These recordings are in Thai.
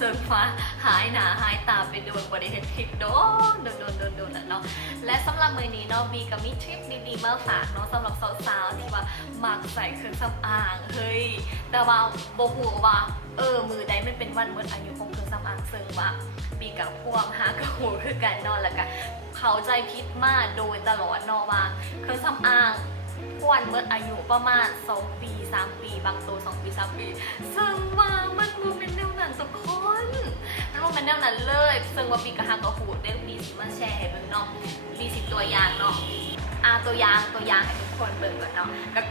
เซิร์ฟมาหายหนาหายตาไปโดนบริเวณคลิปโดนเนาะและสำหรับมือนี้เนาะบีกับมีทริปดีๆมาฝากเนาะสำหรับสาวๆที่ว่ามักใส่เครื่องสำอางเฮ้ยแต่ว่าโบหูว่ามือใดมันเป็นวันหมดอายุของเครื่องสำอางซึ่งว่าบีกับพวกหากระหูคือกันเนาะแล้วก็เข้าใจผิดมาโดยตลอดเนาะว่าเครื่องสำอางควรเมื่ออายุประมาณ2 ปี3 ปีบางตัว2 ปี3 ปีซึ่งว่ามันโมเมนต์แนวนั้นทุกคนมันโมเมนต์แนวนั้นเลยซึ่งว่าปีกระหักกระหูเรื่องปีสิมาแชร์ให้เบิ่งเนาะปี10ตัวอย่างเนาะตัวอย่างให้ทุกคนเบิ่งก่อนเนาะก็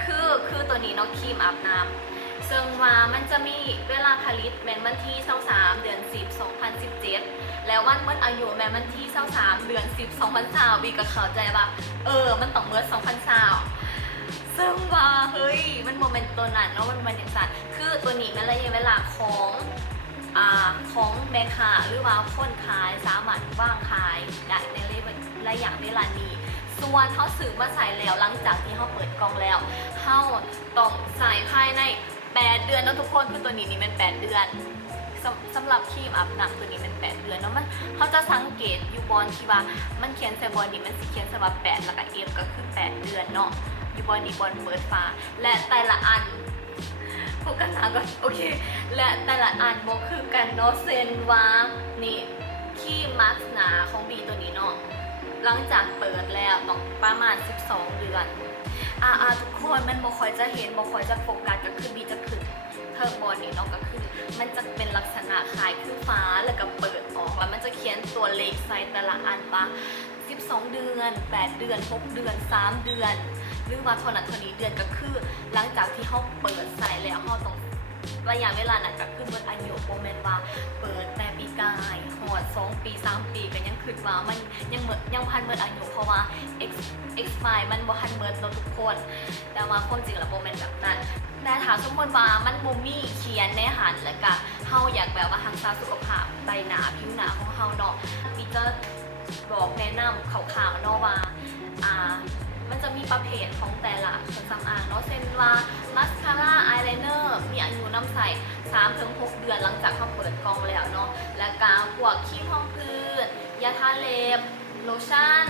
คือตัวนี้เนาะครีมอาบน้ำซึ่งว่ามันจะมีเวลาผลิตแม้นวันที่23 เดือน 10 2017แล้ววันเมื่ออายุแม้นวันที่23 เดือน 10 2020บีก็เข้าใจว่ามันต้องเมื่อ2020ซึ่งว่าเฮ้ยมันโมเมนต์ตัวนั้นเนาะมันอย่างสั่นคือตัวนี้มันระยะเวลาของแม่ค้าหรือว่าคนขายสามารถว่างขายได้ในระยะเวลานี้ส่วนเขาซื้อมาใส่แล้วหลังจากที่เขาเปิดกล่องแล้วเขาต้องใส่ภายใน8 เดือนนะทุกคนคือตัวนี้มัน8 เดือนสำหรับครีมอาบน้ำตัวนี้มัน8 เดือนเนาะมันเขาจะสังเกตอยู่บนที่ว่ามันเขียนใส่บอลนี้มันสิเขียนใส่ว่า8แล้วก็เอฟก็คือ8 เดือนเนาะอยู่บอลนี้บอลเปิดฟ้าและแต่ละอันพวกกันหนาก่อนโอเคและแต่ละอันโมคือกันเนาะเซนว่านี่ครีมมาสก์หนาของบีตัวนี้เนาะหลังจากเปิดแล้วต้องประมาณ12 เดือนทุกคนมันบ่ค่อยจะเห็นบ่ค่อยจะโฟกัสก็คือบีจะขึ้นเทอร์บอลนี่เนาะก็คือมันจะเป็นลักษณะคล้ายคือฟ้าแล้วก็เปิดออกแล้วมันจะเขียนตัวเลขใส่แต่ละอันว่า12 เดือน8 เดือน6 เดือน3 เดือนหรือว่าเท่านั้นเท่านี้เดือนก็คือหลังจากที่เขาเปิดใส่แล้วเขาต้องระยะเวลานั้นก็คือเมื่ออายุโมเมนต์ว่าเปิดแต่ปีกายหอด2 ปี3 ปีก็ยังคิดว่ามันยังพันเมื่ออายุเพราะว่า expire มันบ่พันเมื่อเราทุกคนแต่ว่าความจริงแล้วโมเมนต์แบบนั้นแต่ถามสมมติว่ามันบ่มีเขียนในหันแล้วก็เฮาอยากแบบว่ารักษาสุขภาพใบหน้าผิวหน้าของเฮาเนาะมีจะบอกแนะนำข่าวๆเนาะว่ามันจะมีประเภทของแต่ละเครื่องสำอางเนาะเช่นว่ามัสคาร่าอายไลเนอร์มีอายุน้ำใส 3-6 เดือนหลังจากเขาเปิดกล่องแล้วเนาะและกาพวกครีมห้องพื้นยาทาเล็บโลชั่น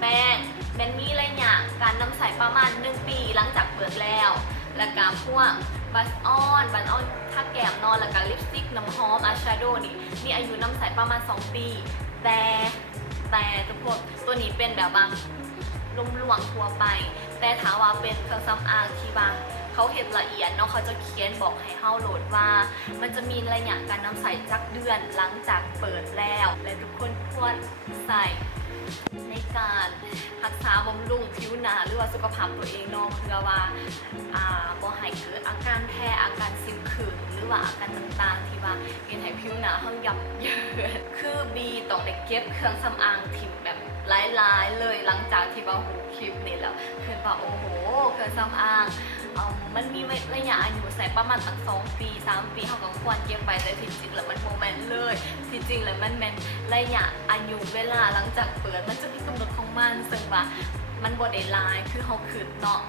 แป้งแบนมีอะไรอย่างการน้ำใสประมาณ1 ปีหลังจากเปิดแล้วและกาพวกบัสออนทาแก้มนอนและกาลิปสติกน้ำหอมอายแชโดว์นี่มีอายุน้ำใสประมาณ2 ปีแต่ทุกคนตัวนี้เป็นแบบว่าลุ่มหลวงทั่วไปแต่ถามว่าเป็นเครื่องสำอางที่ว่าเขาเห็นละเอียดเนาะเขาจะเขียนบอกให้เฮาโหลดว่ามันจะมีระยะการน้ำใสจักเดือนหลังจากเปิดแล้วและทุกคนควรใส่ในการรักษาบำรุงผิวหน้าหรือว่าสุขภาพตัวเองเนาะเพื่อว่าบ่ให้เกิดอาการแพ้อาการสิวขึ้นหรือว่าอาการต่างๆที่ว่าเห็นให้ผิวหน้าเฮายับเยินคือบีต้องได้เก็บเครื่องสำอางทิ้งแบบหลายๆเลยหลังจากที่ว่าหูคลิปนี่แล้วคือว่าโอ้โหเครื่องสำอางมันมีระยะอายุใส่ประมาณตั้ง2 ปี3 ปีเขาก็ควรเก็บไปแต่จริงๆแล้วมันโมเมนต์เลยจริงๆแล้วมันแมนระยะอายุเวลาหลังจากเปิดมันจะมีกำหนดของมันซึ่งว่ามันบ่ได้หลายคือเขาคืนเนาะ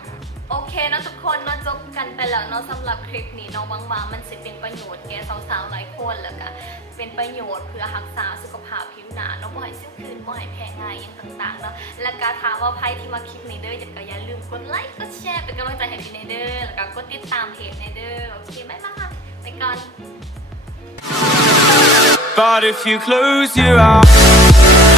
โอเคนะทุกคนเนาะจบกันไปแล้วเนาะสำหรับคลิปนี้เนาะหวังว่ามันจะเป็นประโยชน์แก่สาวๆหลายคนแล้วก็เป็นประโยชน์เพื่อรักษาสุขภาพผิวหน้าเนาะบ่ให้ซิ้วคืนบ่ให้แพ้ง่ายอย่างต่างๆเนาะและก็ถามว่าใครที่มาคลิปนี้เด้ออย่าลืมกดไลค์กดแชร์เป็นกำลังใจให้ดีในเด้อแล้วก็กดติดตามเพจในเด้อโอเคบ๊ายบายไปก่อน But if you close your eyes